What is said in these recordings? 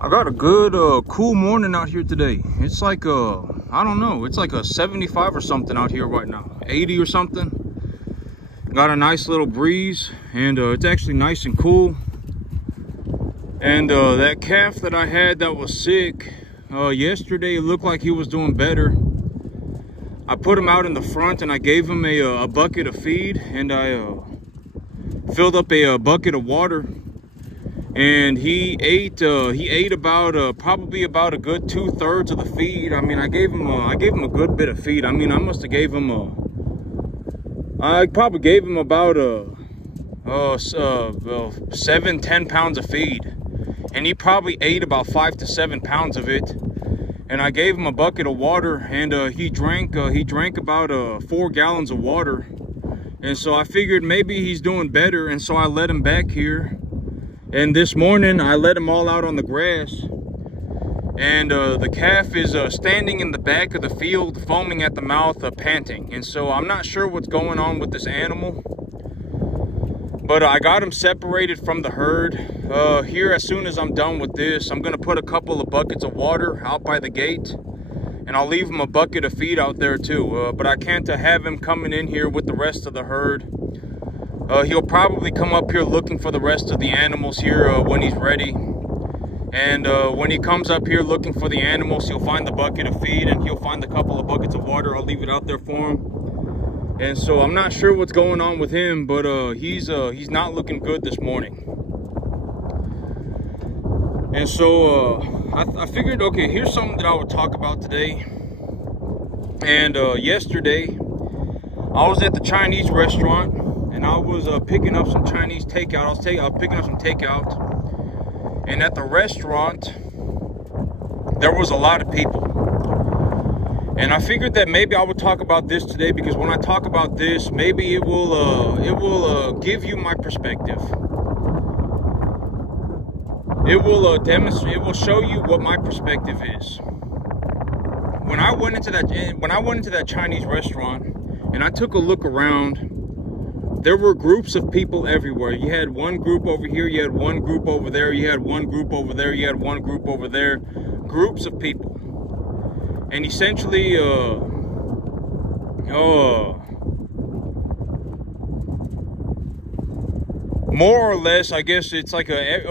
I got a good cool morning out here today. It's like I don't know, it's like a 75 or something out here right now, 80 or something. Got a nice little breeze, and it's actually nice and cool. And that calf that I had that was sick yesterday, it looked like he was doing better. I put him out in the front and I gave him a bucket of feed, and I filled up a bucket of water. And he ate about probably about a good 2/3 of the feed. I mean, I gave him a good bit of feed. I mean, I must have gave him I probably gave him about 7-10 pounds of feed, and he probably ate about 5 to 7 pounds of it. And I gave him a bucket of water, and he drank about 4 gallons of water. And so I figured maybe he's doing better, and so I let him back here. And this morning, I let him all out on the grass. And the calf is standing in the back of the field, foaming at the mouth, panting. And so I'm not sure what's going on with this animal. But I got him separated from the herd. Here, as soon as I'm done with this, I'm going to put a couple of buckets of water out by the gate. And I'll leave him a bucket of feed out there too. But I can't have him coming in here with the rest of the herd. He'll probably come up here looking for the rest of the animals here when he's ready. And when he comes up here looking for the animals, he'll find the bucket of feed and he'll find a couple of buckets of water. I'll leave it out there for him. And so I'm not sure what's going on with him, but he's not looking good this morning. And so I figured, okay, here's something that I would talk about today. And yesterday, I was at the Chinese restaurant. And I was picking up some Chinese takeout. I was picking up some takeout. And at the restaurant, there was a lot of people. And I figured that maybe I would talk about this today, because when I talk about this, maybe it will give you my perspective. It will demonstrate. It will show you what my perspective is. When I went into that Chinese restaurant, and I took a look around, there were groups of people everywhere. You had one group over here, you had one group over there, you had one group over there, you had one group over there. Groups of people. And essentially, more or less, I guess it's like I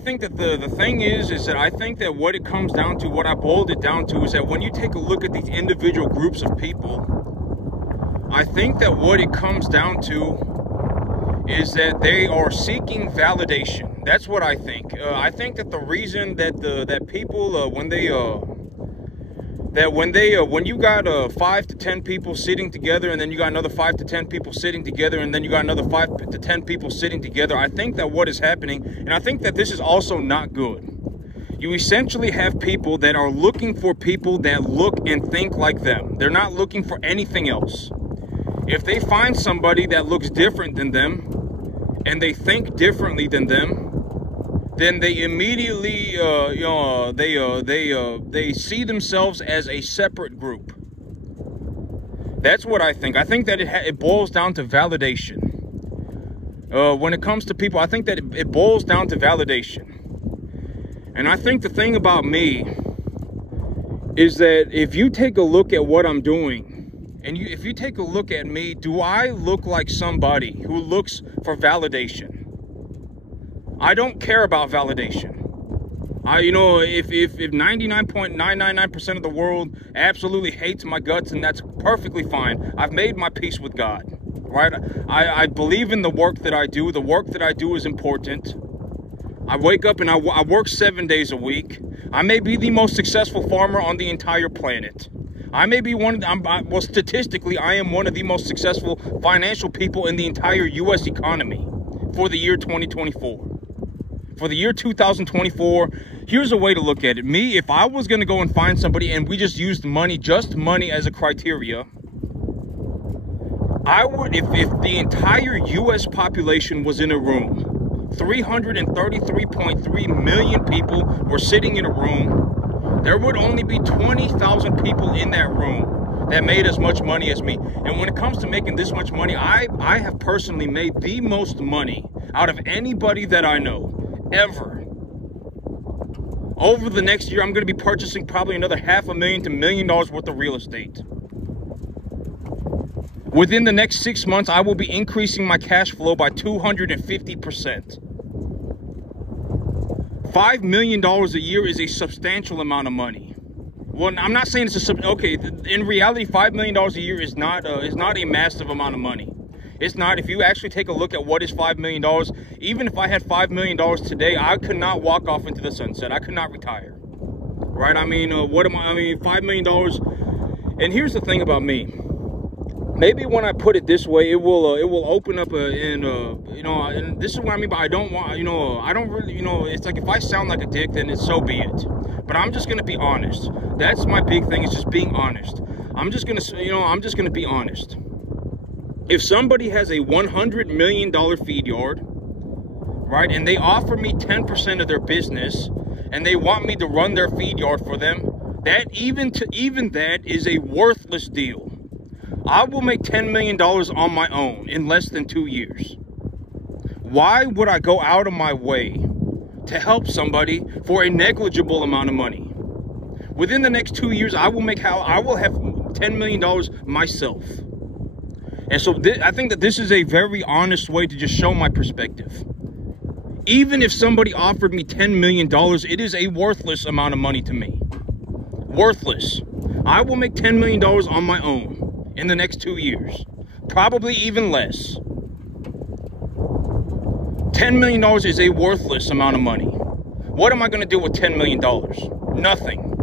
think that the thing is that I think that what it comes down to, what I boiled it down to, is that when you take a look at these individual groups of people, I think that what it comes down to is that they are seeking validation. That's what I think. I think that the reason that people when you got 5 to 10 people sitting together, and then you got another 5 to 10 people sitting together, and then you got another 5 to 10 people sitting together, I think that what is happening, and I think that this is also not good. You essentially have people that are looking for people that look and think like them. They're not looking for anything else. If they find somebody that looks different than them, and they think differently than them, then they immediately, they see themselves as a separate group. That's what I think. I think that it boils down to validation. When it comes to people, I think that it boils down to validation. And I think the thing about me is that if you take a look at what I'm doing, and if you take a look at me, do I look like somebody who looks for validation? I don't care about validation. If 99.999% of the world absolutely hates my guts, and that's perfectly fine. I've made my peace with God, right? I believe in the work that I do. The work that I do is important. I wake up and I work 7 days a week. I may be the most successful farmer on the entire planet. I may be well, statistically, I am one of the most successful financial people in the entire U.S. economy for the year 2024. For the year 2024, here's a way to look at it. Me, if I was going to go and find somebody and we just used money, just money as a criteria, I would, if the entire U.S. population was in a room, 333.3 million people were sitting in a room, there would only be 20,000 people in that room that made as much money as me. And when it comes to making this much money, I have personally made the most money out of anybody that I know, ever. Over the next year, I'm going to be purchasing probably another $500,000 to $1 million worth of real estate. Within the next 6 months, I will be increasing my cash flow by 250%. $5 million a year is a substantial amount of money. Well, I'm not saying it's okay. In reality, $5 million a year is not a massive amount of money. It's not. If you actually take a look at what is $5 million, even if I had $5 million today, I could not walk off into the sunset. I could not retire. Right? I mean, $5 million. And here's the thing about me. Maybe when I put it this way, it will open up and this is what I mean by I don't really, it's like if I sound like a dick, then it's so be it. But I'm just gonna be honest. That's my big thing, is just being honest. I'm just gonna be honest. If somebody has a $100 million feed yard, right, and they offer me 10% of their business, and they want me to run their feed yard for them, that even that is a worthless deal. I will make $10 million on my own in less than 2 years. Why would I go out of my way to help somebody for a negligible amount of money? Within the next 2 years, I will have $10 million myself. And so I think that this is a very honest way to just show my perspective. Even if somebody offered me $10 million, it is a worthless amount of money to me. Worthless. I will make $10 million on my own in the next 2 years. Probably even less. $10 million is a worthless amount of money. What am I going to do with $10 million? Nothing.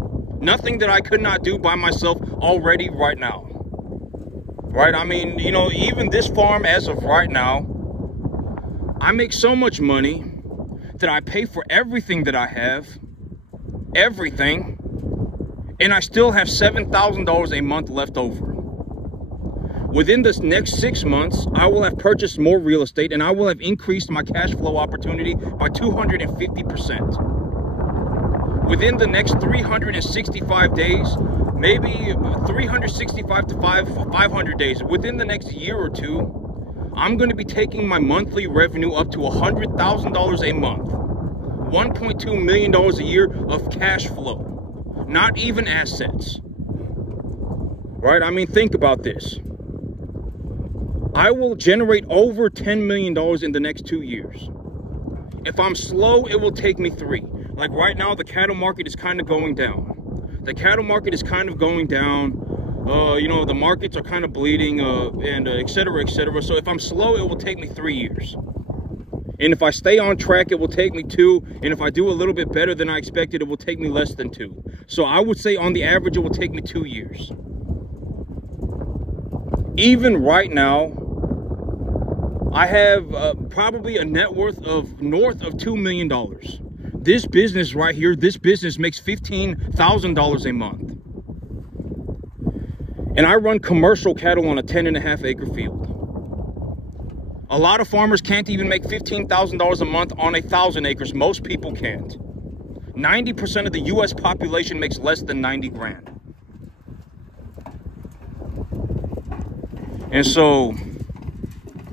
Nothing that I could not do by myself already right now. Right? I mean, even this farm as of right now, I make so much money that I pay for everything that I have. Everything. And I still have $7,000 a month left over. Within this next 6 months, I will have purchased more real estate and I will have increased my cash flow opportunity by 250%. Within the next 365 days, maybe 365 to 500 days, within the next year or two, I'm going to be taking my monthly revenue up to $100,000 a month. $1.2 million a year of cash flow. Not even assets. Right? I mean, think about this. I will generate over $10 million in the next 2 years. If I'm slow, it will take me 3. Like right now, the cattle market is kind of going down. The cattle market is kind of going down. The markets are kind of bleeding, and et cetera, et cetera. So if I'm slow, it will take me 3 years. And if I stay on track, it will take me 2. And if I do a little bit better than I expected, it will take me less than 2. So I would say on the average, it will take me 2 years. Even right now, I have probably a net worth of north of $2 million. This business right here, this business makes $15,000 a month. And I run commercial cattle on a 10.5 acre field. A lot of farmers can't even make $15,000 a month on 1,000 acres. Most people can't. 90% of the US population makes less than 90 grand. And so,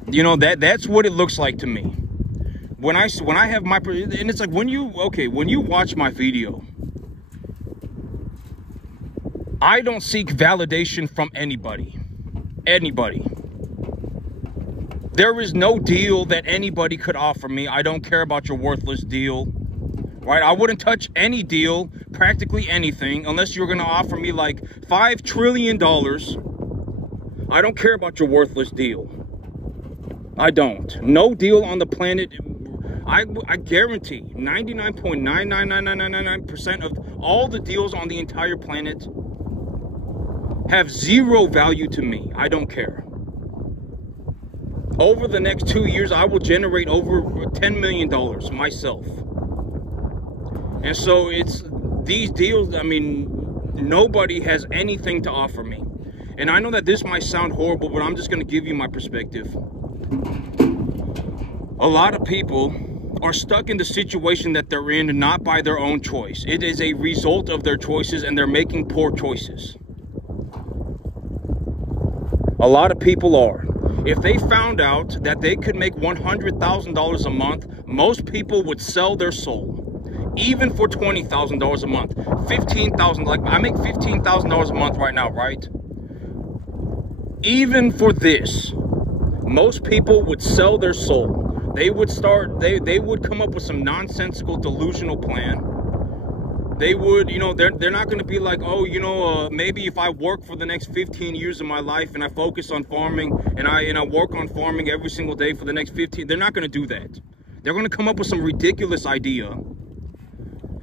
that's what it looks like to me. When I have my, and it's like when you watch my video, I don't seek validation from anybody. There is no deal that anybody could offer me. I don't care about your worthless deal, right? I wouldn't touch any deal, practically anything, unless you're going to offer me like $5 trillion. I don't care about your worthless deal. I don't. No deal on the planet. I guarantee 99.99999% of all the deals on the entire planet have zero value to me. I don't care. Over the next 2 years, I will generate over $10 million myself. And so it's these deals, I mean, nobody has anything to offer me. And I know that this might sound horrible, but I'm just going to give you my perspective. A lot of people are stuck in the situation that they're in not by their own choice. It is a result of their choices, and they're making poor choices. A lot of people are. If they found out that they could make $100,000 a month, most people would sell their soul. even for $20,000 a month, $15,000, like I make $15,000 a month right now, right? Even for this, most people would sell their soul. They would they would come up with some nonsensical, delusional plan. They would, you know, they're not going to be like, oh, you know, maybe if I work for the next 15 years of my life and I focus on farming and I work on farming every single day for the next 15, they're not going to do that. They're going to come up with some ridiculous idea.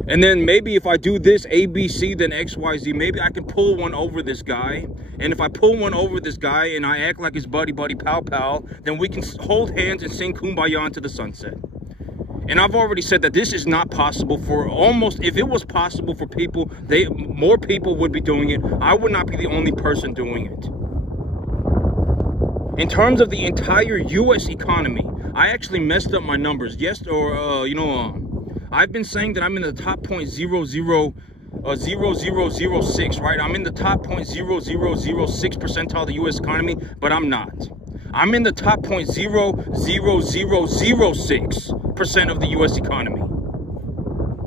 And then maybe if I do this A, B, C, then X, Y, Z, maybe I can pull one over this guy. And if I pull one over this guy and I act like his buddy, pal, then we can hold hands and sing Kumbaya into the sunset. And I've already said that this is not possible for almost, if it was possible for people, more people would be doing it. I would not be the only person doing it. In terms of the entire U.S. economy, I actually messed up my numbers. I've been saying that I'm in the top 0.0006, right? I'm in the top 0.0006 percentile of the U.S. economy, but I'm not. I'm in the top 0.00006% of the U.S. economy.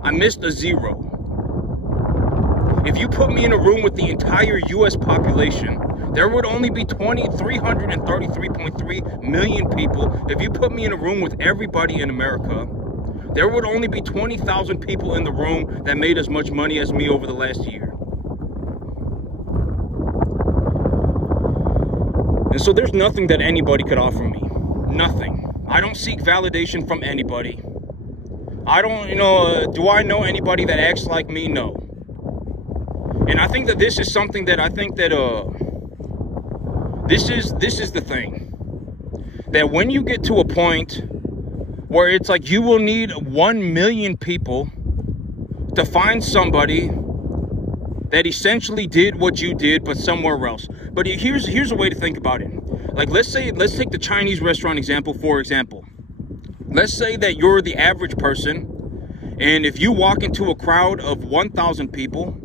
I missed a zero. If you put me in a room with the entire U.S. population, there would only be 333.3 million people. If you put me in a room with everybody in America, there would only be 20,000 people in the room that made as much money as me over the last year. And so there's nothing that anybody could offer me. Nothing. I don't seek validation from anybody. I don't, do I know anybody that acts like me? No. And I think that this is something that this is the thing. That when you get to a point where it's like you will need 1 million people to find somebody that essentially did what you did, but somewhere else. But here's a way to think about it. Like, let's take the Chinese restaurant example, for example. Let's say that you're the average person, and if you walk into a crowd of 1,000 people,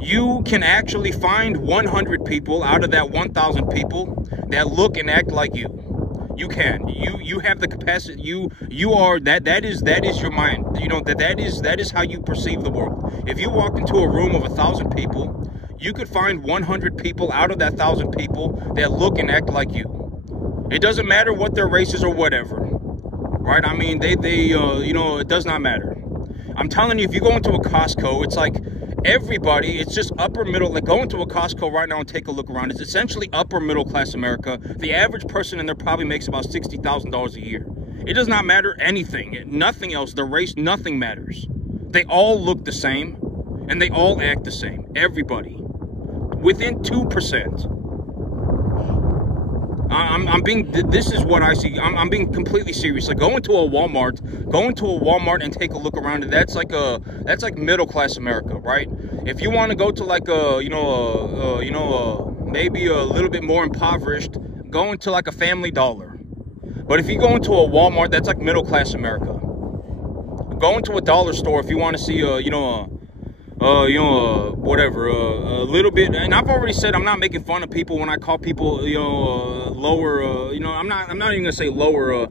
you can actually find 100 people out of that 1,000 people that look and act like you. You can. You have the capacity. You are that is your mind. That is how you perceive the world. If you walked into a room of 1,000 people, you could find 100 people out of that 1,000 people that look and act like you. It doesn't matter what their race is or whatever, right? I mean, it does not matter. I'm telling you, if you go into a Costco, it's like everybody, it's just upper middle. Like, go into a Costco right now and take a look around. It's essentially upper middle class America. The average person in there probably makes about $60,000 a year. It does not matter anything, nothing else. The race, nothing matters. They all look the same and they all act the same. Everybody, within 2%. This is what I see. I'm being completely serious. Like, go into a Walmart and take a look around. That's like middle class America, right? If you want to go to like maybe a little bit more impoverished, go into like a Family Dollar. But if you go into a Walmart, that's like middle class America. Go into a dollar store if you want to see a little bit. And I've already said I'm not making fun of people when I call people, lower, I'm not even gonna say lower.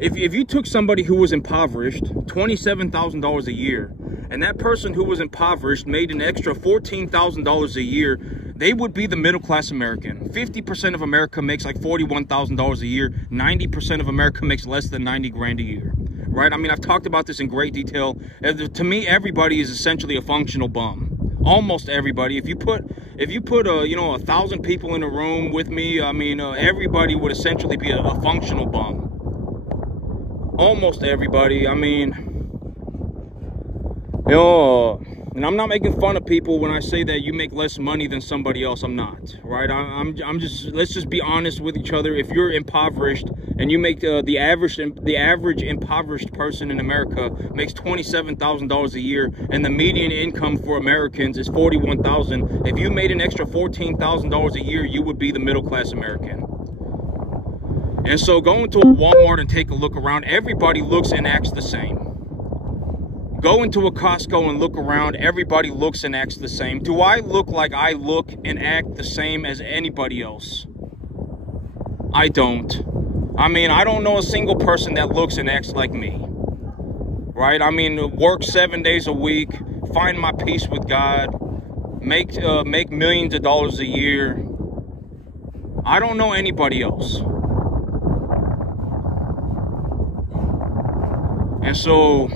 If you took somebody who was impoverished, $27,000 a year, and that person who was impoverished made an extra $14,000 a year, they would be the middle class American. 50% of America makes like $41,000 a year. 90% of America makes less than 90 grand a year. Right? I mean, I've talked about this in great detail. To me, everybody is essentially a functional bum. Almost everybody. If you put 1,000 people in a room with me, I mean, everybody would essentially be a functional bum. Almost everybody. I mean, and I'm not making fun of people when I say that you make less money than somebody else. I'm not, right? I'm just, let's just be honest with each other. If you're impoverished and you make the average impoverished person in America makes $27,000 a year, and the median income for Americans is $41,000. If you made an extra $14,000 a year, you would be the middle class American. And so go into a Walmart and take a look around. Everybody looks and acts the same. Go into a Costco and look around. Everybody looks and acts the same. Do I look like I look and act the same as anybody else? I don't. I mean, I don't know a single person that looks and acts like me. right? I mean, work 7 days a week, find my peace with God, make millions of dollars a year. I don't know anybody else. And so,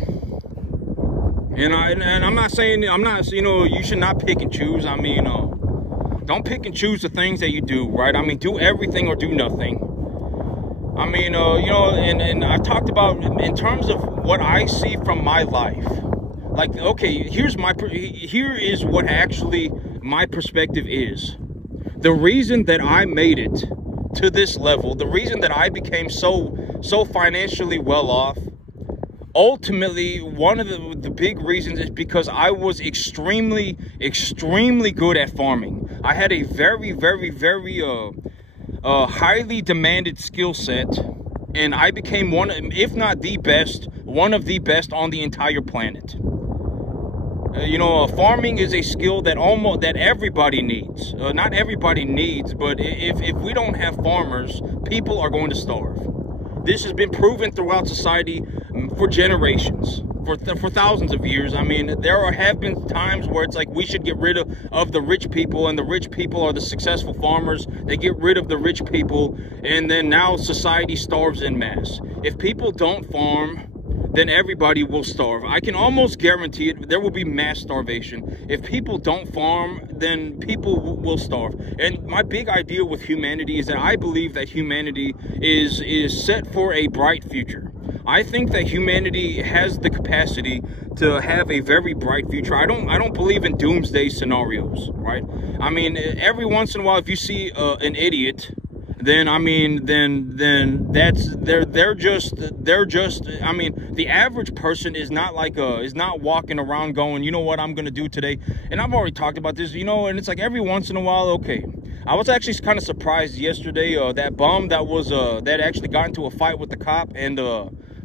and I'm not saying, you should not pick and choose. I mean, don't pick and choose the things that you do, right? I mean, do everything or do nothing. I mean, and I talked about in terms of what I see from my life. Like, okay, here is what actually my perspective is. The reason that I made it to this level, the reason that I became so financially well off, ultimately, one of the big reasons is because I was extremely good at farming. I had a very highly demanded skill set, and I became one of the best on the entire planet. Farming is a skill that everybody needs. Not everybody needs, but if we don't have farmers, people are going to starve. This has been proven throughout society for generations, for thousands of years. I mean, there have been times where it's like we should get rid of the rich people, and the rich people are the successful farmers. They get rid of the rich people, and then now society starves en masse. If people don't farm, then everybody will starve. I can almost guarantee it. There will be mass starvation. If people don't farm, then people will starve. And my big idea with humanity is that I believe that humanity is set for a bright future. I think that humanity has the capacity to have a very bright future. I don't believe in doomsday scenarios, right? I mean, every once in a while, if you see an idiot, then I mean, then that's they're just. I mean, the average person is not walking around going, you know what I'm gonna do today. And I've already talked about this, and it's like every once in a while, okay. I was actually kind of surprised yesterday. That bum that actually got into a fight with the cop and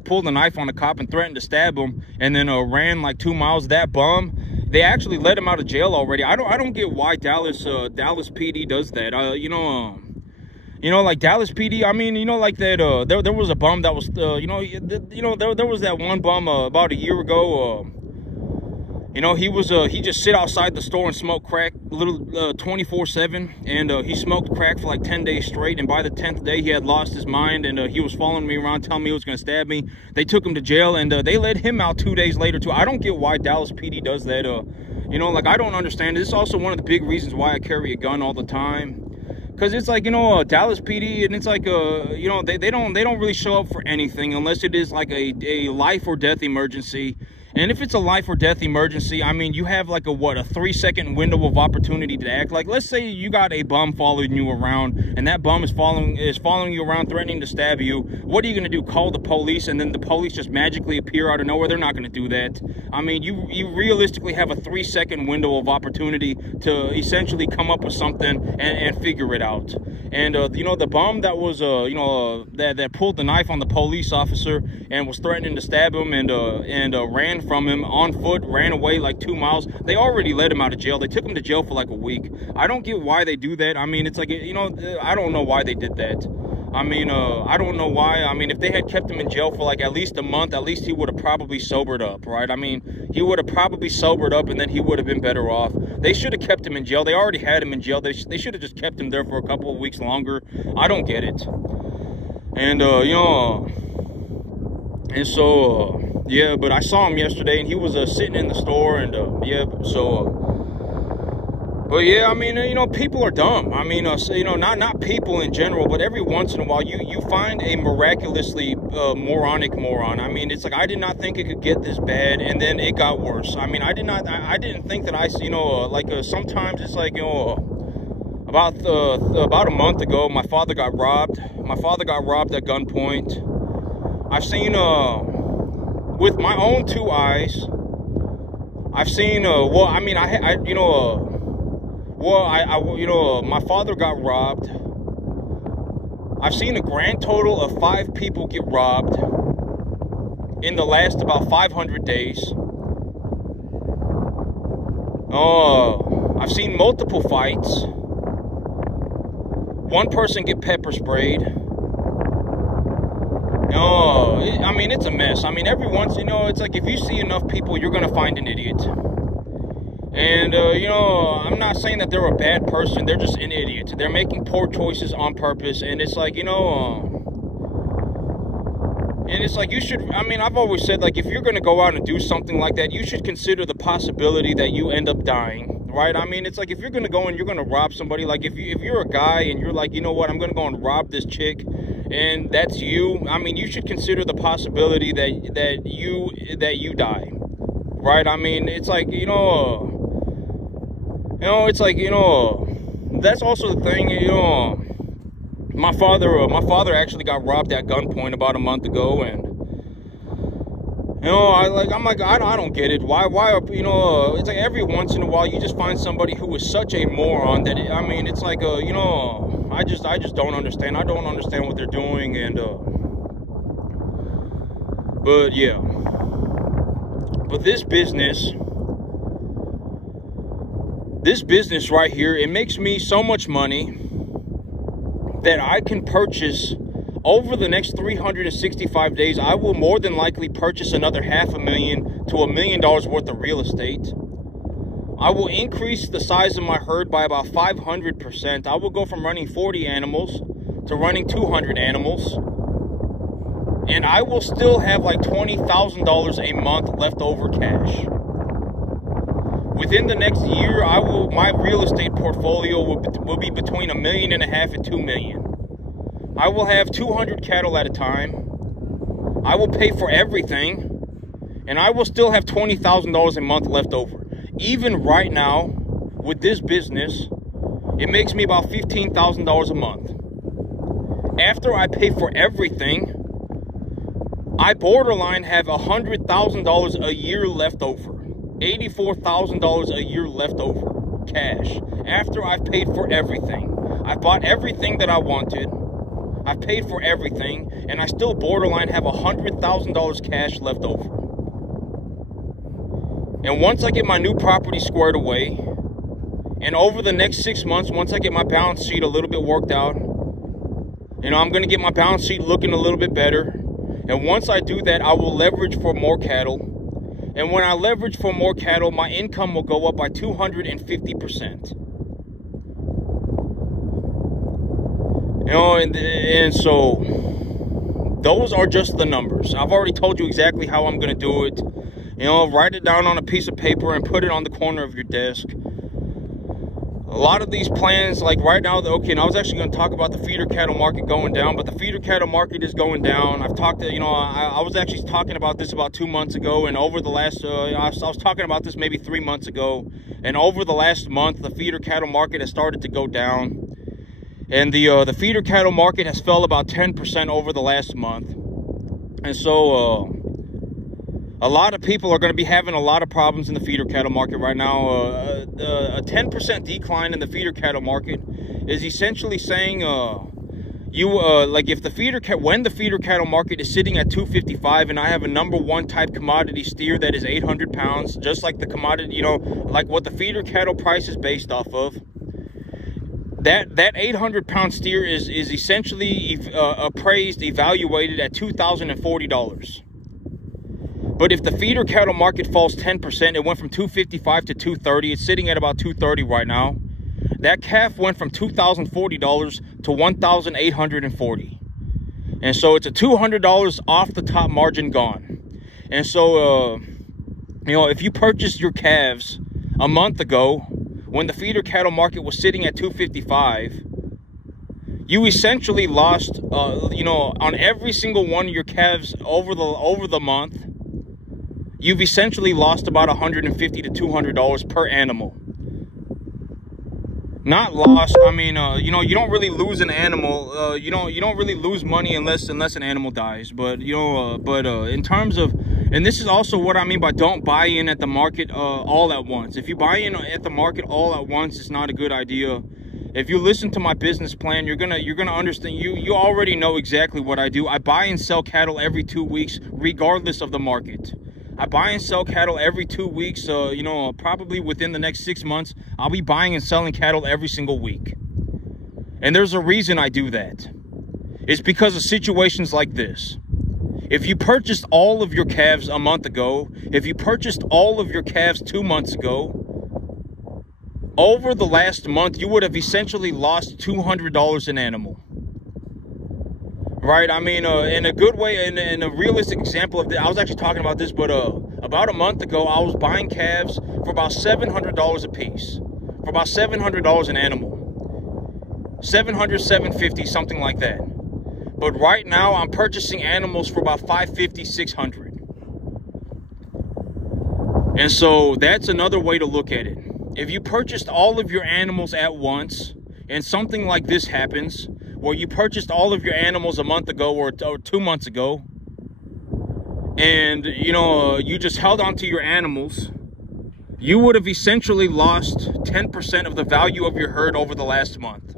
pulled a knife on the cop and threatened to stab him, and then ran like 2 miles. That bum, they actually let him out of jail already. I don't get why Dallas PD does that. Like Dallas PD, I mean, like that, there was a bum that was, there was that one bum about a year ago, he just sit outside the store and smoke crack 24/7, and he smoked crack for like 10 days straight, and by the 10th day, he had lost his mind, and he was following me around, telling me he was going to stab me. They took him to jail, and they let him out 2 days later, too. I don't get why Dallas PD does that, like, I don't understand. This is also one of the big reasons why I carry a gun all the time. Because it's like, Dallas PD, and it's like, they don't really show up for anything unless it is like a life or death emergency. And if it's a life or death emergency, I mean, you have like a 3-second window of opportunity to act. Like, let's say you got a bum following you around, and that bum is following you around, threatening to stab you. What are you going to do? Call the police, and then the police just magically appear out of nowhere? They're not going to do that. I mean, you realistically have a 3-second window of opportunity to essentially come up with something and figure it out. And the bum that was that pulled the knife on the police officer and was threatening to stab him and ran from him on foot, ran away like 2 miles. They already let him out of jail. They took him to jail for like a week. I don't get why they do that. I mean, it's like, I don't know why they did that. I mean, I don't know why. I mean, if they had kept him in jail for like at least a month, at least he would have probably sobered up, right? I mean, he would have probably sobered up, and then he would have been better off. They should have kept him in jail. They already had him in jail. They should have just kept him there for a couple of weeks longer. I don't get it. And, and so, yeah, but I saw him yesterday, and he was sitting in the store, and but yeah, I mean, people are dumb. I mean, not people in general, but every once in a while, you find a miraculously moronic moron. I mean, it's like, I did not think it could get this bad, and then it got worse. I mean, I didn't think that sometimes it's like, about a month ago, my father got robbed. My father got robbed at gunpoint. I've seen, with my own 2 eyes, I've seen, my father got robbed. I've seen a grand total of 5 people get robbed in the last about 500 days. I've seen multiple fights. One person get pepper sprayed. I mean, it's a mess. I mean, every once, it's like if you see enough people, you're gonna find an idiot. And I'm not saying that they're a bad person. They're just an idiot. They're making poor choices on purpose. And it's like, and it's like you should, I mean, I've always said, like, if you're going to go out and do something like that, you should consider the possibility that you end up dying, right? I mean, it's like if you're going to go and you're going to rob somebody, like if you're a guy and you're like, you know what, I'm going to go and rob this chick, and that's you. I mean, you should consider the possibility that you die, right? I mean, it's like, it's like, that's also the thing, my father actually got robbed at gunpoint about a month ago, and I don't get it. Why are, it's like every once in a while you just find somebody who is such a moron that I mean, it's like I just don't understand. I don't understand what they're doing, and but yeah, but this business right here, it makes me so much money that I can purchase over the next 365 days. I will more than likely purchase another $500,000 to $1 million worth of real estate. I will increase the size of my herd by about 500%. I will go from running 40 animals to running 200 animals. And I will still have like $20,000 a month left over cash. Within the next year, my real estate portfolio will be between $1.5 million and $2 million. I will have 200 cattle at a time. I will pay for everything, and I will still have $20,000 a month left over. Even right now, with this business, it makes me about $15,000 a month. After I pay for everything, I borderline have $100,000 a year left over. $84,000 a year left over cash after I've paid for everything. I bought everything that I wanted. I paid for everything, and I still borderline have $100,000 cash left over. And once I get my new property squared away, and over the next 6 months, once I get my balance sheet a little bit worked out, I'm going to get my balance sheet looking a little bit better. And once I do that, I will leverage for more cattle. And when I leverage for more cattle, my income will go up by 250%. And so those are just the numbers. I've already told you exactly how I'm going to do it. Write it down on a piece of paper and put it on the corner of your desk. A lot of these plans, like right now, okay, and I was actually going to talk about the feeder cattle market going down, but the feeder cattle market is going down. I've talked to, I was actually talking about this about 2 months ago, and over the last, I was talking about this maybe 3 months ago, and over the last month, the feeder cattle market has started to go down, and the feeder cattle market has fell about 10% over the last month, and so, a lot of people are going to be having a lot of problems in the feeder cattle market right now. A 10% decline in the feeder cattle market is essentially saying like if the when the feeder cattle market is sitting at 255 and I have a #1 type commodity steer that is 800 pounds, just like the commodity, like what the feeder cattle price is based off of, that 800-pound steer is essentially evaluated at $2,040. But if the feeder cattle market falls 10%, it went from 255 to 230. It's sitting at about 230 right now. That calf went from $2,040 to $1,840. And so it's a $200 off the top margin gone. And so, if you purchased your calves a month ago, when the feeder cattle market was sitting at 255, you essentially lost, on every single one of your calves over the month, you've essentially lost about $150 to $200 per animal. Not lost, I mean, you don't really lose an animal. You don't really lose money unless an animal dies. But in terms of, and this is also what I mean by don't buy in at the market all at once. If you buy in at the market all at once, it's not a good idea. If you listen to my business plan, you're gonna understand. You already know exactly what I do. I buy and sell cattle every 2 weeks, regardless of the market. I buy and sell cattle every 2 weeks. Probably within the next 6 months, I'll be buying and selling cattle every single week. And there's a reason I do that. It's because of situations like this. If you purchased all of your calves a month ago, if you purchased all of your calves 2 months ago, over the last month, you would have essentially lost $200 an animal. Right? I mean, in a good way, in a realistic example of this, I was actually talking about this, but about a month ago, I was buying calves for about $700 a piece. For about $700 an animal. $700, $750, something like that. But right now, I'm purchasing animals for about $550, $600. And so that's another way to look at it. If you purchased all of your animals at once, and something like this happens, where you purchased all of your animals a month ago or 2 months ago, and, you know, you just held on to your animals, you would have essentially lost 10% of the value of your herd over the last month.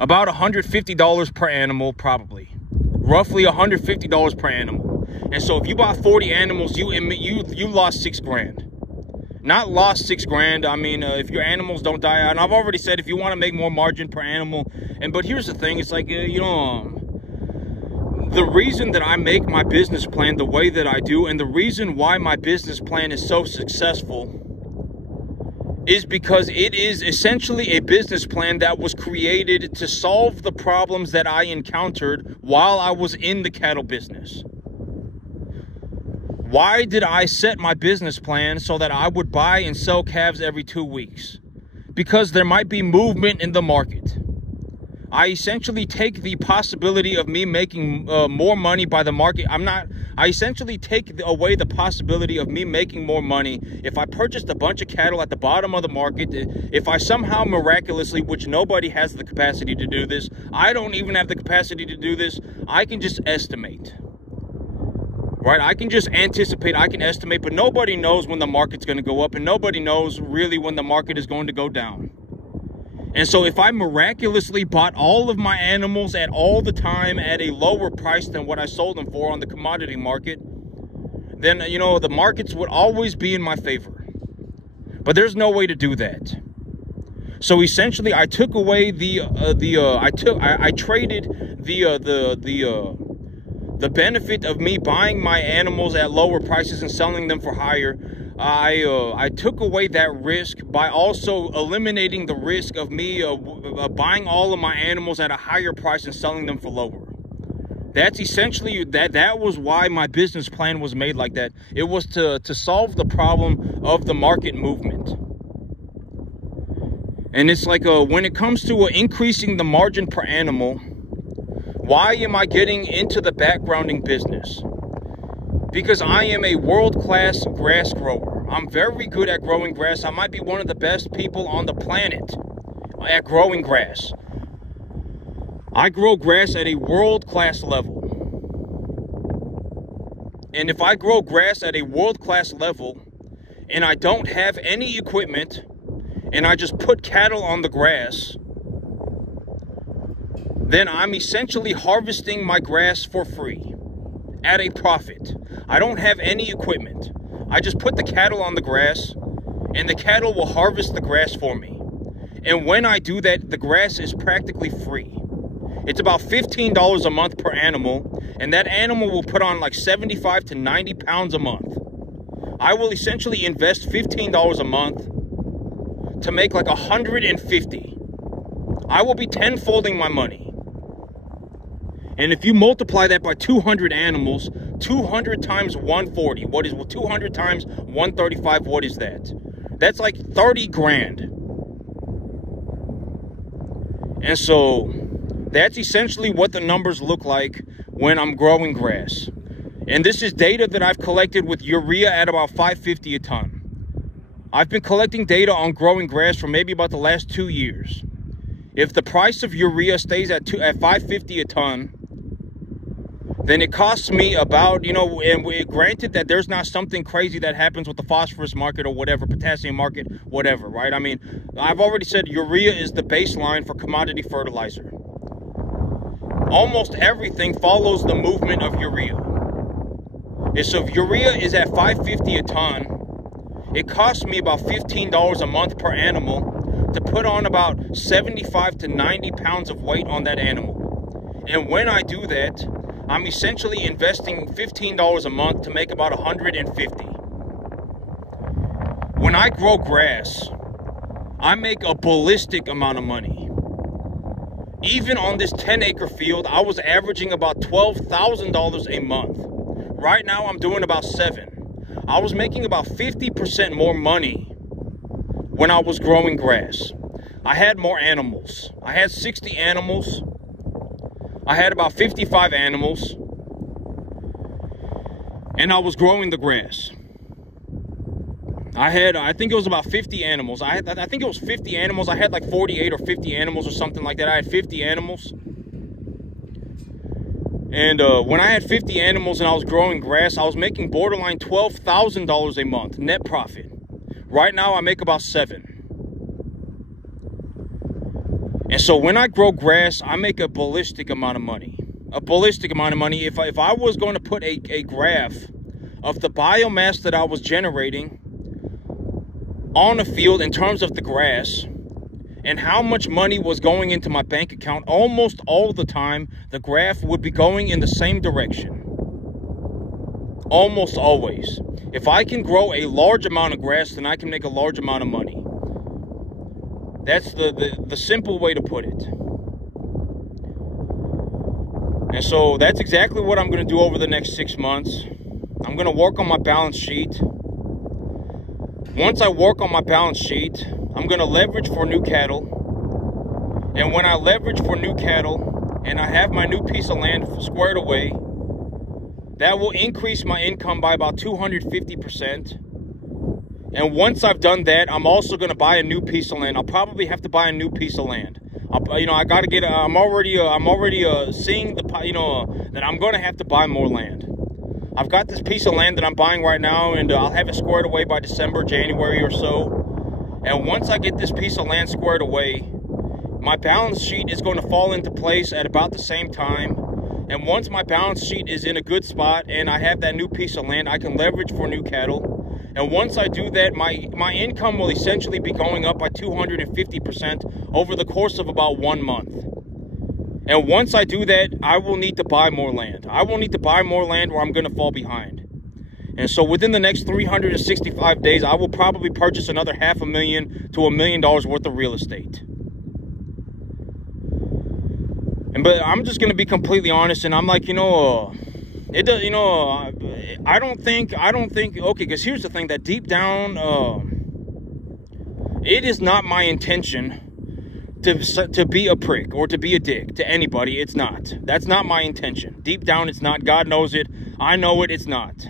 About $150 per animal, probably. Roughly $150 per animal. And so if you bought 40 animals, you lost $6,000. Not lost $6,000. I mean, if your animals don't die out, and I've already said if you want to make more margin per animal, but here's the thing, it's like, you know, the reason that I make my business plan the way that I do, and the reason why my business plan is so successful, is because it is essentially a business plan that was created to solve the problems that I encountered while I was in the cattle business. Why did I set my business plan so that I would buy and sell calves every 2 weeks? Because there might be movement in the market. I essentially take the possibility of me making more money by the market. I essentially take away the possibility of me making more money if I purchased a bunch of cattle at the bottom of the market. If I somehow miraculously, which nobody has the capacity to do this, I don't even have the capacity to do this, I can just estimate. Right? I can just anticipate, I can estimate, but nobody knows when the market's going to go up, and nobody knows really when the market is going to go down. And so if I miraculously bought all of my animals at all the time at a lower price than what I sold them for on the commodity market, then, you know, the markets would always be in my favor. But there's no way to do that. So essentially, I took away I traded the benefit of me buying my animals at lower prices and selling them for higher. I took away that risk by also eliminating the risk of me buying all of my animals at a higher price and selling them for lower. That's essentially, that was why my business plan was made like that. It was to solve the problem of the market movement. And it's like, when it comes to increasing the margin per animal, why am I getting into the backgrounding business? Because I am a world-class grass grower. I'm very good at growing grass. I might be one of the best people on the planet at growing grass. I grow grass at a world-class level. And if I grow grass at a world-class level and I don't have any equipment and I just put cattle on the grass, then I'm essentially harvesting my grass for free at a profit. I don't have any equipment. I just put the cattle on the grass and the cattle will harvest the grass for me. And when I do that, the grass is practically free. It's about $15 a month per animal, and that animal will put on like 75 to 90 pounds a month. I will essentially invest $15 a month to make like 150. I will be tenfolding my money. And if you multiply that by 200 animals, 200 times 140, what is 200 times 135? What is that? That's like 30 grand. And so that's essentially what the numbers look like when I'm growing grass. And this is data that I've collected with urea at about $5.50 a ton. I've been collecting data on growing grass for maybe about the last 2 years. If the price of urea stays at $5.50 a ton, then it costs me about, and granted that there's not something crazy that happens with the phosphorus market or whatever, potassium market, whatever, right? I mean, I've already said urea is the baseline for commodity fertilizer. Almost everything follows the movement of urea. And so if urea is at $5.50 a ton, it costs me about $15 a month per animal to put on about 75 to 90 pounds of weight on that animal. And when I do that, I'm essentially investing $15 a month to make about $150. When I grow grass, I make a ballistic amount of money. Even on this 10-acre field, I was averaging about $12,000 a month. Right now, I'm doing about $7,000. I was making about 50% more money when I was growing grass. I had more animals. I had 60 animals. I had about 55 animals. And I was growing the grass. I think it was about 50 animals. I think it was 50 animals. I had like 48 or 50 animals or something like that. I had 50 animals. And when I had 50 animals and I was growing grass, I was making borderline $12,000 a month net profit. Right now, I make about $7,000. And so when I grow grass, I make a ballistic amount of money. A ballistic amount of money. If I was going to put a graph of the biomass that I was generating on the field in terms of the grass and how much money was going into my bank account, almost all the time, the graph would be going in the same direction. Almost always. If I can grow a large amount of grass, then I can make a large amount of money. That's the simple way to put it. And so that's exactly what I'm going to do over the next 6 months. I'm going to work on my balance sheet. Once I work on my balance sheet, I'm going to leverage for new cattle. And when I leverage for new cattle and I have my new piece of land squared away, that will increase my income by about 250%. And once I've done that, I'm also going to buy a new piece of land. I'll probably have to buy a new piece of land. I got to get. I'm already seeing that I'm going to have to buy more land. I've got this piece of land that I'm buying right now, and I'll have it squared away by December, January or so. And once I get this piece of land squared away, my balance sheet is going to fall into place at about the same time. And once my balance sheet is in a good spot and I have that new piece of land, I can leverage for new cattle. And once I do that, my income will essentially be going up by 250% over the course of about 1 month. And once I do that, I will need to buy more land. I will need to buy more land or I'm going to fall behind. And so within the next 365 days, I will probably purchase another $500,000 to $1 million worth of real estate. But I'm just going to be completely honest, and I'm like, it does, I don't think, okay, because here's the thing, that deep down, it is not my intention to be a prick or to be a dick to anybody. It's not. That's not my intention. Deep down, it's not. God knows it. I know it. It's not.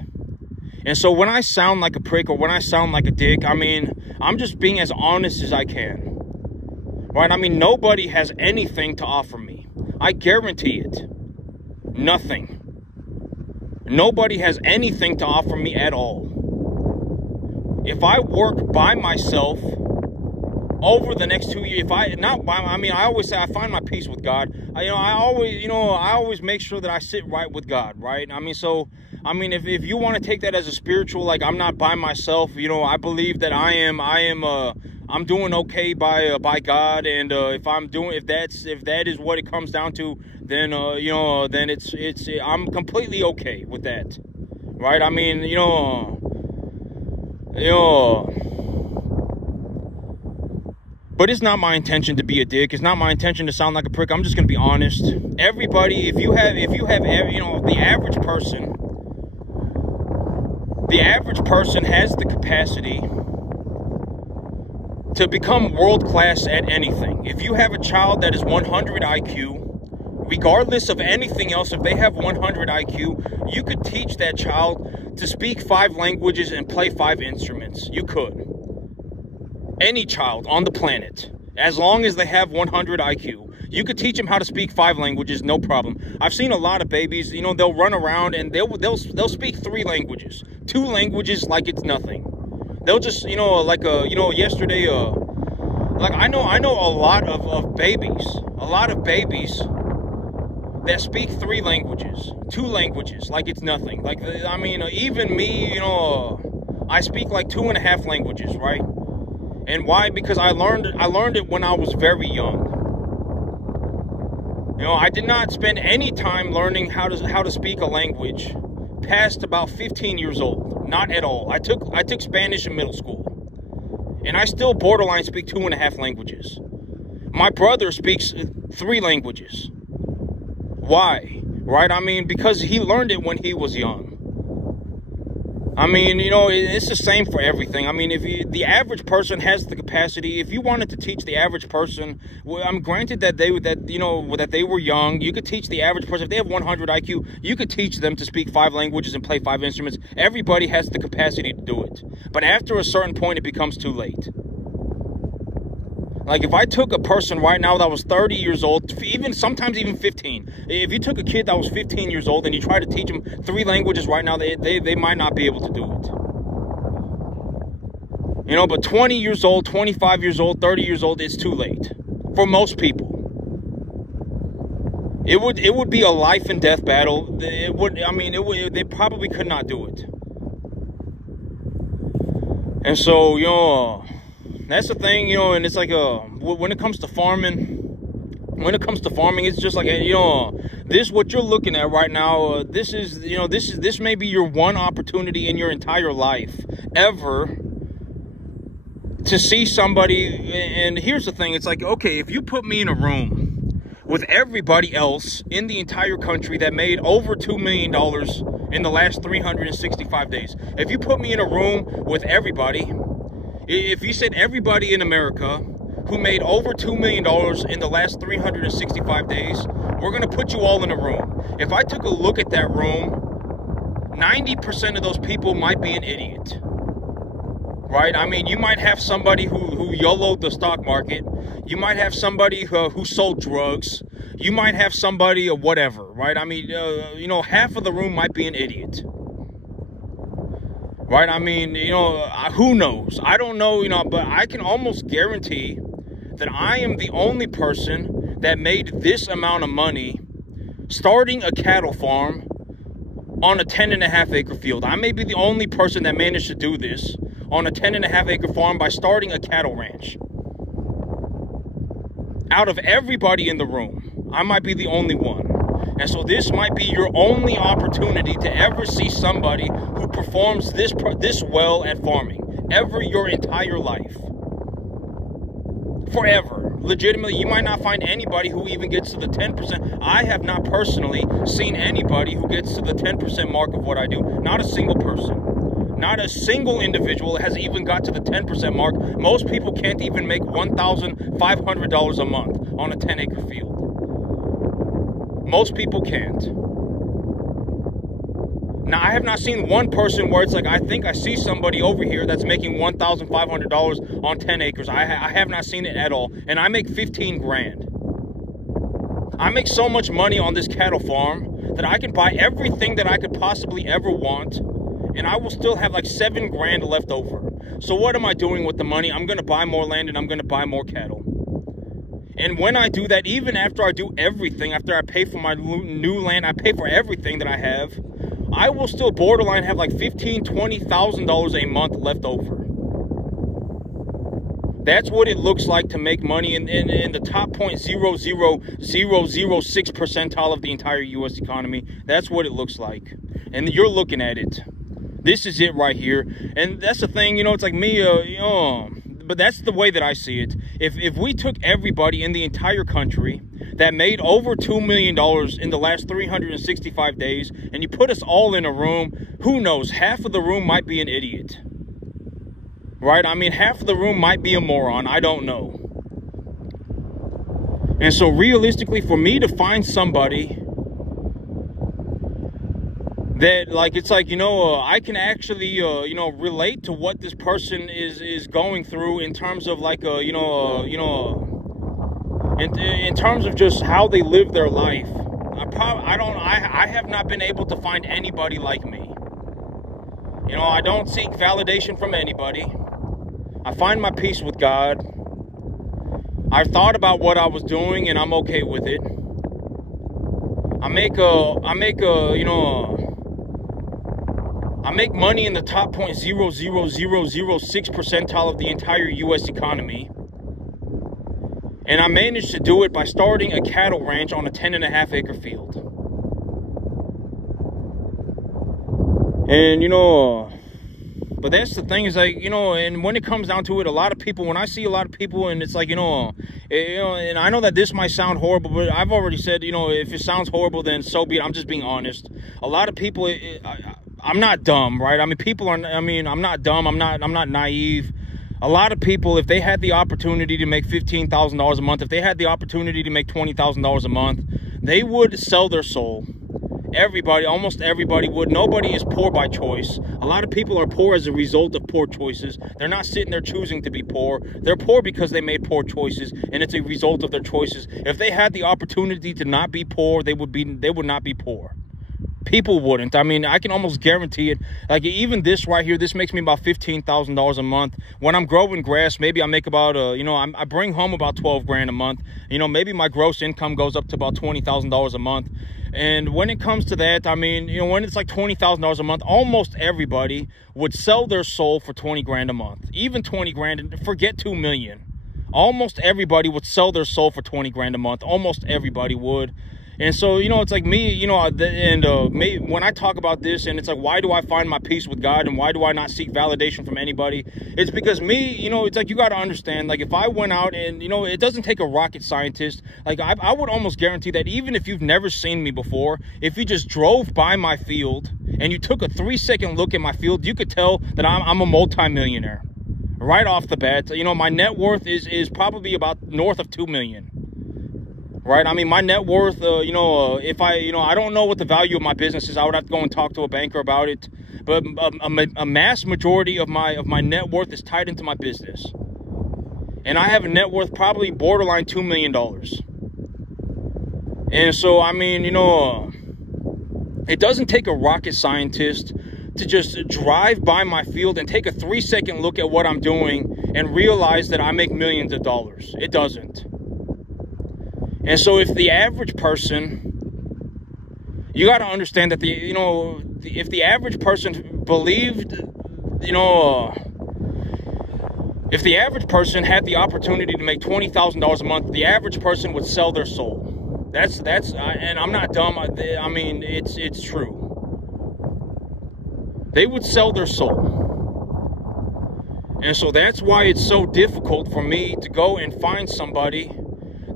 And so when I sound like a prick or when I sound like a dick, I'm just being as honest as I can. Right? Nobody has anything to offer me. I guarantee it. Nothing. Nobody has anything to offer me at all. If I work by myself over the next 2 years, I always say I find my peace with God. I always make sure that I sit right with God, right? If you want to take that as a spiritual, like I'm not by myself, I believe that I'm doing okay by God, and if that is what it comes down to, then then I'm completely okay with that, right? But it's not my intention to be a dick. It's not my intention to sound like a prick. I'm just gonna be honest. Everybody, if you have the average person has the capacity to become world-class at anything. If you have a child that is 100 IQ, regardless of anything else, if they have 100 IQ, you could teach that child to speak 5 languages and play 5 instruments. You could. Any child on the planet, as long as they have 100 IQ, you could teach them how to speak 5 languages, no problem. I've seen a lot of babies, they'll run around and they'll speak 3 languages, 2 languages like it's nothing. They'll just, yesterday, I know a lot of babies that speak 3 languages, 2 languages, like it's nothing. Even me, I speak like 2.5 languages, right? And why? Because I learned it when I was very young. You know, I did not spend any time learning how to speak a language past about 15 years old. Not at all. I took Spanish in middle school, and I still borderline speak 2.5 languages. My brother speaks 3 languages. Why? Right? I mean, because he learned it when he was young. I mean, you know, it's the same for everything. I mean, if the average person has the capacity, if you wanted to teach the average person, well, I'm granted that they were young. You could teach the average person, if they have 100 IQ, you could teach them to speak 5 languages and play 5 instruments. Everybody has the capacity to do it. But after a certain point, it becomes too late. Like, if I took a person right now that was 30 years old, sometimes even 15, if you took a kid that was 15 years old and you try to teach them 3 languages right now, they might not be able to do it. You know, but 20 years old, 25 years old, 30 years old, it's too late. For most people. It would be a life and death battle. They probably could not do it. And so, you know, that's the thing, you know, and it's like, when it comes to farming, it's just like, you know, what you're looking at right now, this may be your one opportunity in your entire life ever to see somebody. And here's the thing, it's like, okay, if you put me in a room with everybody else in the entire country that made over $2 million in the last 365 days, if you put me in a room with everybody, if you said everybody in America who made over $2 million in the last 365 days, we're going to put you all in a room. If I took a look at that room, 90% of those people might be an idiot. Right? I mean, you might have somebody who YOLO'd the stock market. You might have somebody who sold drugs. You might have somebody or whatever, right? I mean, you know, half of the room might be an idiot. Right? I mean, you know, who knows? I don't know, you know, but I can almost guarantee that I am the only person that made this amount of money starting a cattle farm on a 10.5 acre field. I may be the only person that managed to do this on a 10.5 acre farm by starting a cattle ranch. Out of everybody in the room, I might be the only one. And so this might be your only opportunity to ever see somebody who performs this well at farming. Ever, your entire life. Forever. Legitimately, you might not find anybody who even gets to the 10%. I have not personally seen anybody who gets to the 10% mark of what I do. Not a single person. Not a single individual has even got to the 10% mark. Most people can't even make $1,500 a month on a 10 acre field. Most people can't. Now, I have not seen one person where it's like, I think I see somebody over here that's making $1,500 on 10 acres. I have not seen it at all. And I make 15 grand. I make so much money on this cattle farm that I can buy everything that I could possibly ever want. And I will still have like 7 grand left over. So what am I doing with the money? I'm going to buy more land and I'm going to buy more cattle. And when I do that, even after I do everything, after I pay for my new land, I pay for everything that I have, I will still borderline have like $15,000, $20,000 a month left over. That's what it looks like to make money in the top 0.00006 percentile of the entire U.S. economy. That's what it looks like. And you're looking at it. This is it right here. And that's the thing, you know, it's like me, but that's the way that I see it. If we took everybody in the entire country that made over $2 million in the last 365 days, and you put us all in a room, who knows? Half of the room might be an idiot. Right? I mean, half of the room might be a moron. I don't know. And so realistically, for me to find somebody that, like, it's like, you know, I can actually, you know, relate to what this person is going through in terms of, like, in terms of just how they live their life. I have not been able to find anybody like me. You know, I don't seek validation from anybody. I find my peace with God. I've thought about what I was doing and I'm okay with it. I make money in the top 0.00006 percentile of the entire U.S. economy. And I managed to do it by starting a cattle ranch on a 10.5-acre field. And, you know, but that's the thing is like, you know, and when it comes down to it, a lot of people, when I see a lot of people and it's like, you know, and I know that this might sound horrible, but I've already said, you know, if it sounds horrible, then so be it. I'm just being honest. A lot of people, I'm not dumb, right? I mean, people are, I mean, I'm not dumb. I'm not naive. A lot of people, if they had the opportunity to make $15,000 a month, if they had the opportunity to make $20,000 a month, they would sell their soul. Everybody, almost everybody would. Nobody is poor by choice. A lot of people are poor as a result of poor choices. They're not sitting there choosing to be poor. They're poor because they made poor choices, and it's a result of their choices. If they had the opportunity to not be poor, they would not be poor. People wouldn't. I mean, I can almost guarantee it. Like, even this right here, this makes me about $15,000 a month. When I'm growing grass, maybe I make about, you know, I bring home about 12 grand a month. You know, maybe my gross income goes up to about $20,000 a month. And when it comes to that, I mean, you know, when it's like $20,000 a month, almost everybody would sell their soul for 20 grand a month. Even 20 grand, and forget 2 million. Almost everybody would sell their soul for 20 grand a month. Almost everybody would. And so, you know, it's like me, you know, when I talk about this, and it's like, why do I find my peace with God, and why do I not seek validation from anybody? It's because me, you know, it's like, you got to understand, like, if I went out and, you know, it doesn't take a rocket scientist. Like, I would almost guarantee that even if you've never seen me before, if you just drove by my field and you took a 3-second look at my field, you could tell that I'm a multimillionaire right off the bat. You know, my net worth is probably about north of 2 million. Right? I mean, my net worth, you know, if I don't know what the value of my business is. I would have to go and talk to a banker about it. But a mass majority of my net worth is tied into my business. And I have a net worth probably borderline $2 million. And so, I mean, you know, it doesn't take a rocket scientist to just drive by my field and take a 3-second look at what I'm doing and realize that I make millions of dollars. It doesn't. And so if the average person, you got to understand that if the average person believed, you know, if the average person had the opportunity to make $20,000 a month, the average person would sell their soul. And I'm not dumb. I mean, it's true. They would sell their soul. And so that's why it's so difficult for me to go and find somebody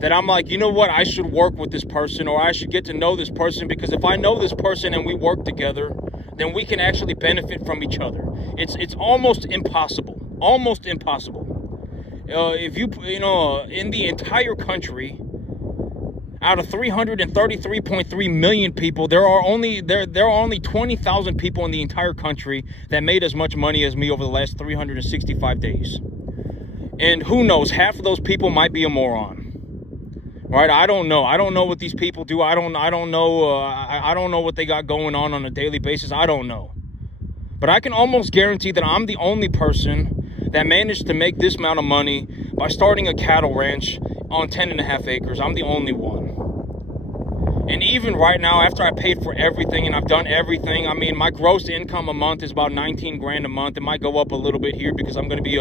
that I'm like, you know what, I should work with this person, or I should get to know this person, because if I know this person and we work together, then we can actually benefit from each other. It's almost impossible. Almost impossible. If you know, in the entire country, out of 333.3 million people, there are only 20,000 people in the entire country that made as much money as me over the last 365 days. And who knows, half of those people might be a moron. Right? I don't know. I don't know what these people do. I don't know. I don't know what they got going on a daily basis. I don't know. But I can almost guarantee that I'm the only person that managed to make this amount of money by starting a cattle ranch on 10.5 acres. I'm the only one. And even right now, after I paid for everything and I've done everything, I mean, my gross income a month is about 19 grand a month. It might go up a little bit here because I'm going to be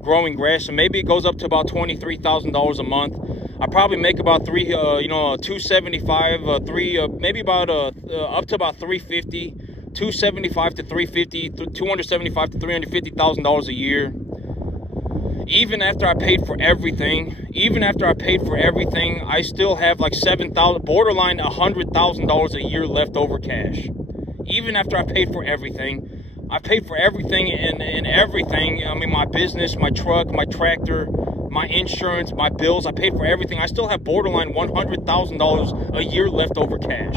growing grass, and maybe it goes up to about $23,000 a month. I probably make about $275, maybe about up to about $350, $275 to $350, $275 to $350,000 a year. Even after I paid for everything, I still have like $7,000, borderline $100,000 a year left over cash. Even after I paid for everything. I paid for everything and everything. I mean, my business, my truck, my tractor, my insurance, my bills. I paid for everything. I still have borderline $100,000 a year left over cash.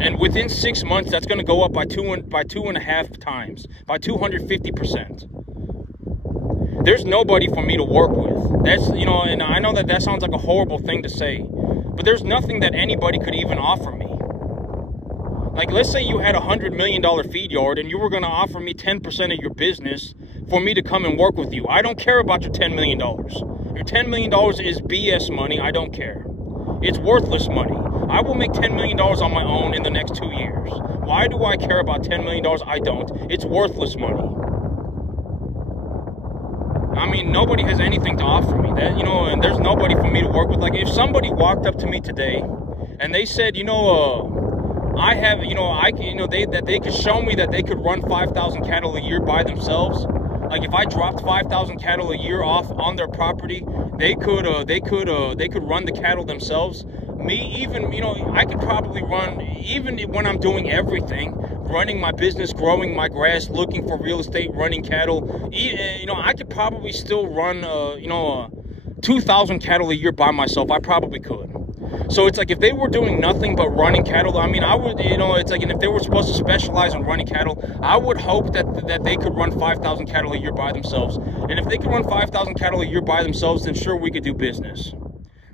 And within 6 months, that's going to go up by 2.5 times, by 250%. There's nobody for me to work with. That's, you know, and I know that sounds like a horrible thing to say, but there's nothing that anybody could even offer me. Like, let's say you had a $100 million feed yard and you were going to offer me 10% of your business for me to come and work with you. I don't care about your $10 million. Your $10 million is BS money. I don't care. It's worthless money. I will make $10 million on my own in the next 2 years. Why do I care about $10 million? I don't. It's worthless money. I mean, mean, nobody has anything to offer me. That, you know, and there's nobody for me to work with. Like, if somebody walked up to me today and they said, you know, I have, you know, that they could show me that they could run 5,000 cattle a year by themselves. Like, if I dropped 5,000 cattle a year off on their property, they could run the cattle themselves. Me, even, you know, I could probably run, even when I'm doing everything, running my business, growing my grass, looking for real estate, running cattle, you know, I could probably still run, 2,000 cattle a year by myself. I probably could. So it's like, if they were doing nothing but running cattle, I mean, I would, you know, it's like, and if they were supposed to specialize in running cattle, I would hope that they could run 5,000 cattle a year by themselves. And if they could run 5,000 cattle a year by themselves, then sure, we could do business.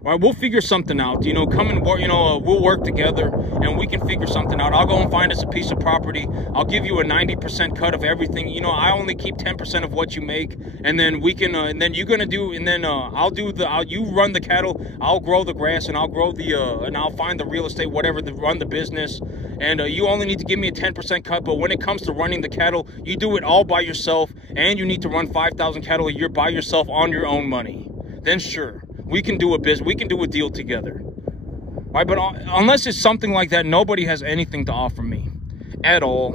All right, we'll figure something out. You know, come and work, you know, we'll work together and we can figure something out. I'll go and find us a piece of property. I'll give you a 90% cut of everything. You know, I only keep 10% of what you make, and then we can, and then you're gonna do, and then you run the cattle, I'll grow the grass, and I'll grow the, and I'll find the real estate, whatever, to run the business. And you only need to give me a 10% cut. But when it comes to running the cattle, you do it all by yourself, and you need to run 5,000 cattle a year by yourself on your own money. Then sure, we can do a business, we can do a deal together. Right? But unless it's something like that, nobody has anything to offer me at all.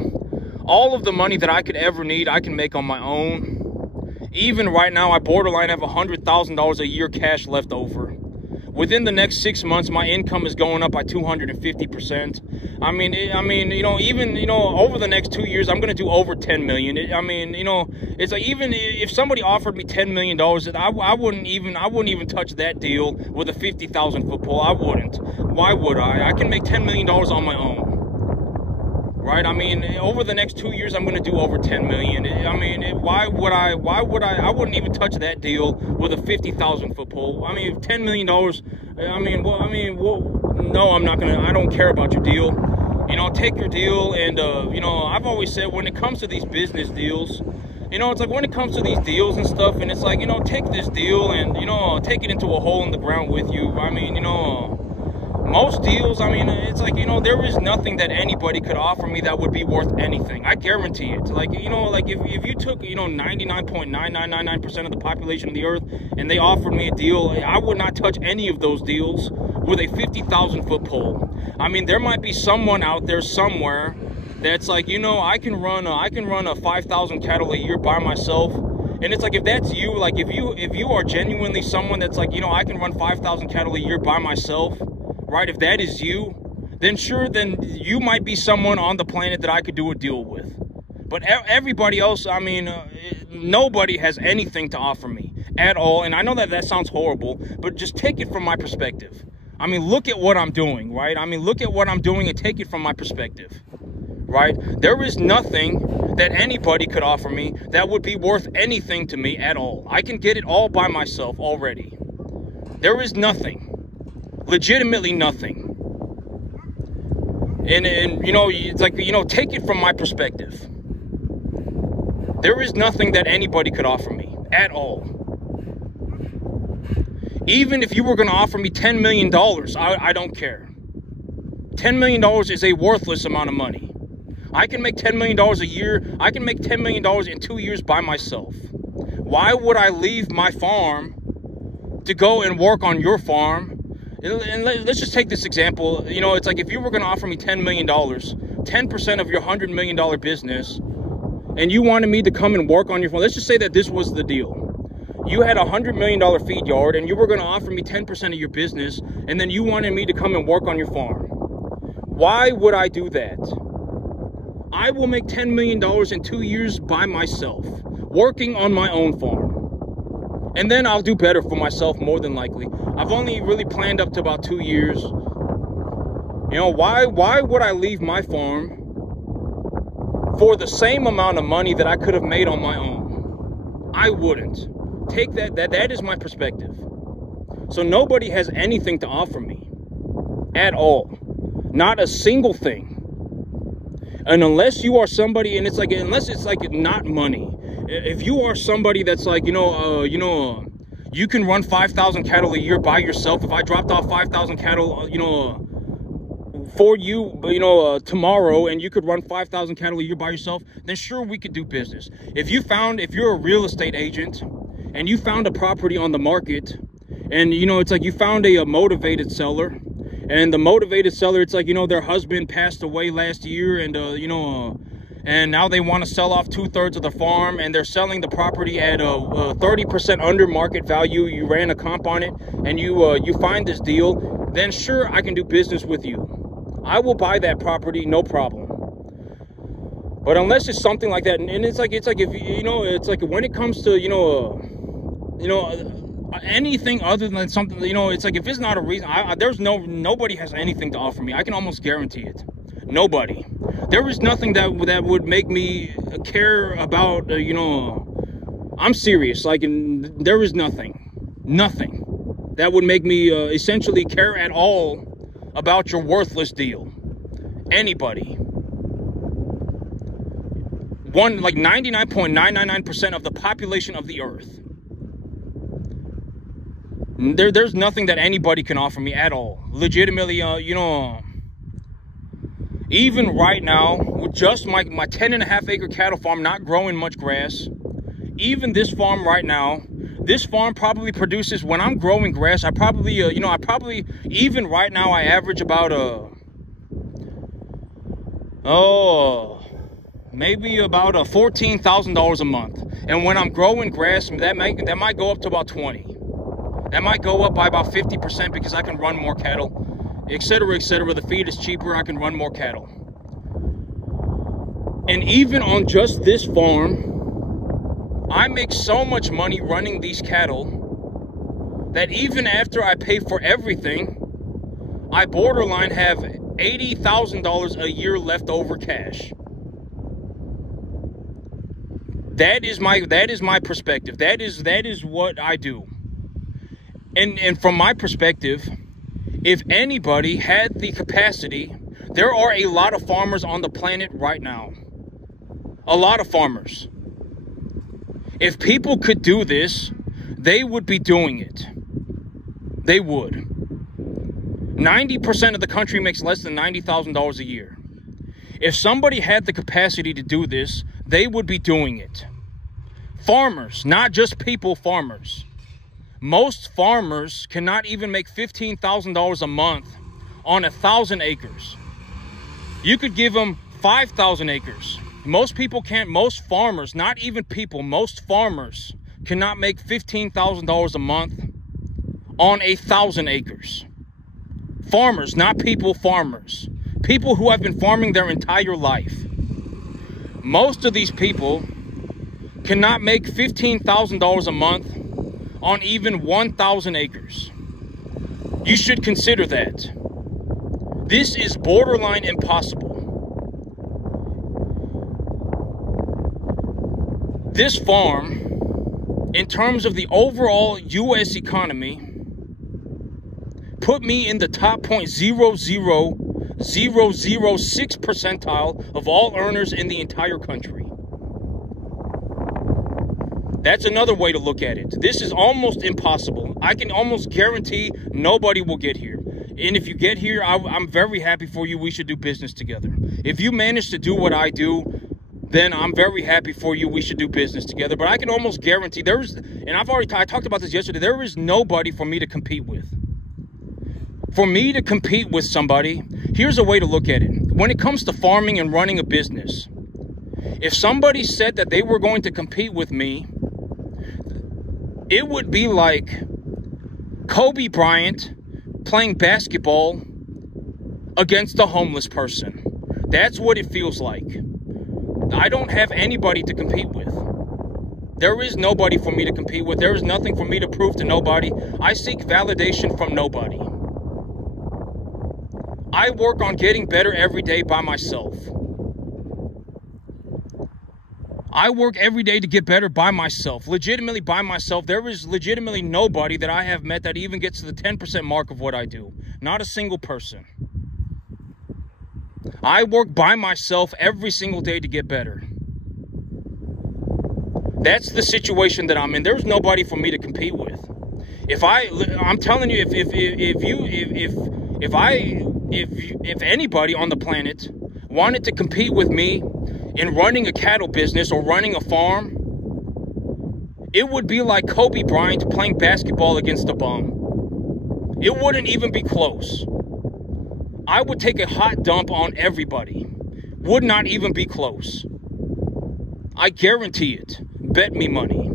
All of the money that I could ever need, I can make on my own. Even right now, I borderline have $100,000 a year cash left over. Within the next 6 months, my income is going up by 250%. I mean, you know, even, you know, over the next 2 years, I'm going to do over 10 million. I mean, you know, it's like, even if somebody offered me $10 million, I wouldn't even touch that deal with a 50,000 foot pole. I wouldn't. Why would I? I can make $10 million on my own. Right? I mean, over the next 2 years, I'm going to do over 10 million. I mean, why would I wouldn't even touch that deal with a 50,000 foot pole. I mean, $10 million, no, I'm not going to, I don't care about your deal. You know, take your deal. And, you know, I've always said, when it comes to these business deals, you know, it's like, when it comes to these deals and stuff, and it's like, you know, take this deal and, you know, take it into a hole in the ground with you. I mean, you know, most deals, I mean, it's like, you know, there is nothing that anybody could offer me that would be worth anything. I guarantee it. Like, you know, like, if you took, you know, 99.9999% of the population of the earth and they offered me a deal, I would not touch any of those deals with a 50,000 foot pole. I mean, there might be someone out there somewhere that's like, you know, I can run a 5,000 cattle a year by myself. And it's like, if that's you, like, if you are genuinely someone that's like, you know, I can run 5,000 cattle a year by myself, right? If that is you, then sure, then you might be someone on the planet that I could do a deal with. But everybody else, I mean, nobody has anything to offer me at all. And I know that sounds horrible, but just take it from my perspective. I mean, look at what I'm doing, right? I mean, look at what I'm doing and take it from my perspective, right? There is nothing that anybody could offer me that would be worth anything to me at all. I can get it all by myself already. There is nothing. Legitimately nothing. And you know, it's like, you know, take it from my perspective. There is nothing that anybody could offer me at all. Even if you were going to offer me $10 million, I don't care. $10 million is a worthless amount of money. I can make $10 million a year. I can make $10 million in 2 years by myself. Why would I leave my farm to go and work on your farm? And let's just take this example. You know, it's like, if you were going to offer me $10 million, 10% of your $100 million business, and you wanted me to come and work on your farm. Let's just say that this was the deal. You had a $100 million feed yard, and you were going to offer me 10% of your business, and then you wanted me to come and work on your farm. Why would I do that? I will make $10 million in 2 years by myself, working on my own farm. And then I'll do better for myself, more than likely. I've only really planned up to about 2 years. You know, why would I leave my farm for the same amount of money that I could have made on my own? I wouldn't. Take that is my perspective. So nobody has anything to offer me at all. Not a single thing. And unless you are somebody, and it's like, unless it's like not money. If you are somebody that's like, you can run 5,000 cattle a year by yourself. If I dropped off 5,000 cattle, for you, tomorrow, and you could run 5,000 cattle a year by yourself, then sure, we could do business. If you're a real estate agent and you found a property on the market, and you know, it's like you found a motivated seller, and the motivated seller, it's like, you know, their husband passed away last year, and you know, and now they want to sell off 2/3 of the farm, and they're selling the property at 30% under market value. You ran a comp on it, and you find this deal, then sure, I can do business with you. I will buy that property, no problem. But unless it's something like that, and it's like if you know, it's like when it comes to anything other than something, you know, it's like if it's not a reason, nobody has anything to offer me. I can almost guarantee it. Nobody. There is nothing that would make me care about, you know, I'm serious. Like, there is nothing that would make me essentially care at all about your worthless deal. Anybody. Like 99.999% of the population of the earth. There's nothing that anybody can offer me at all. Legitimately, you know, even right now, with just my 10.5-acre cattle farm, not growing much grass, even this farm right now, this farm probably produces, when I'm growing grass, I probably, you know, even right now, I average about, maybe about $14,000 a month. And when I'm growing grass, that might go up to about 20. That might go up by about 50% because I can run more cattle, etc., etc. The feed is cheaper, I can run more cattle. And even on just this farm, I make so much money running these cattle that even after I pay for everything, I borderline have $80,000 a year left over cash. That is my perspective. That is what I do. And from my perspective, if anybody had the capacity, there are a lot of farmers on the planet right now. A lot of farmers. If people could do this, they would be doing it. They would. 90% of the country makes less than $90,000 a year. If somebody had the capacity to do this, they would be doing it. Farmers, not just people, farmers. Most farmers cannot even make $15,000 a month on 1,000 acres. You could give them 5,000 acres. Most people can't, most farmers, not even people, most farmers cannot make $15,000 a month on 1,000 acres. Farmers, not people, farmers. People who have been farming their entire life. Most of these people cannot make $15,000 a month on even 1,000 acres. You should consider that. This is borderline impossible. This farm, in terms of the overall U.S. economy, put me in the top 0.00006 percentile of all earners in the entire country. That's another way to look at it. This is almost impossible. I can almost guarantee nobody will get here. And if you get here, I'm very happy for you. We should do business together. If you manage to do what I do, then I'm very happy for you. We should do business together. But I can almost guarantee I talked about this yesterday, there is nobody for me to compete with. For me to compete with somebody, here's a way to look at it. When it comes to farming and running a business, if somebody said that they were going to compete with me, it would be like Kobe Bryant playing basketball against a homeless person. That's what it feels like. I don't have anybody to compete with. There is nobody for me to compete with. There is nothing for me to prove to nobody. I seek validation from nobody. I work on getting better every day by myself. I work every day to get better by myself, legitimately by myself. There is legitimately nobody that I have met that even gets to the 10% mark of what I do. Not a single person. I work by myself every single day to get better. That's the situation that I'm in. There's nobody for me to compete with. I'm telling you, if anybody on the planet wanted to compete with me in running a cattle business or running a farm, it would be like Kobe Bryant playing basketball against a bum. It wouldn't even be close. I would take a hot dump on everybody. Would not even be close. I guarantee it. Bet me money.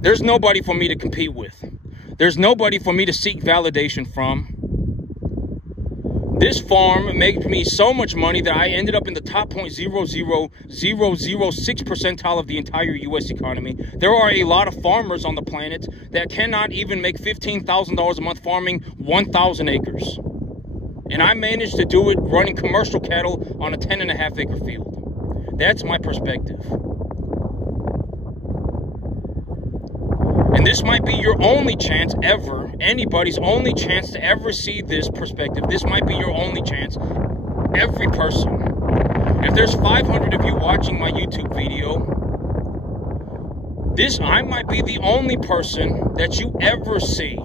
There's nobody for me to compete with. There's nobody for me to seek validation from. This farm made me so much money that I ended up in the top 0.00006 percentile of the entire U.S. economy. There are a lot of farmers on the planet that cannot even make $15,000 a month farming 1,000 acres. And I managed to do it running commercial cattle on a 10.5 acre field. That's my perspective. And this might be your only chance ever, anybody's only chance to ever see this perspective. This might be your only chance. Every person. If there's 500 of you watching my YouTube video, I might be the only person that you ever see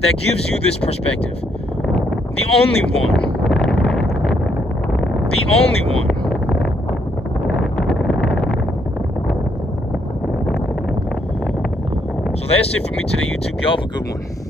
that gives you this perspective. The only one. The only one. So that's it for me today, YouTube. Y'all have a good one.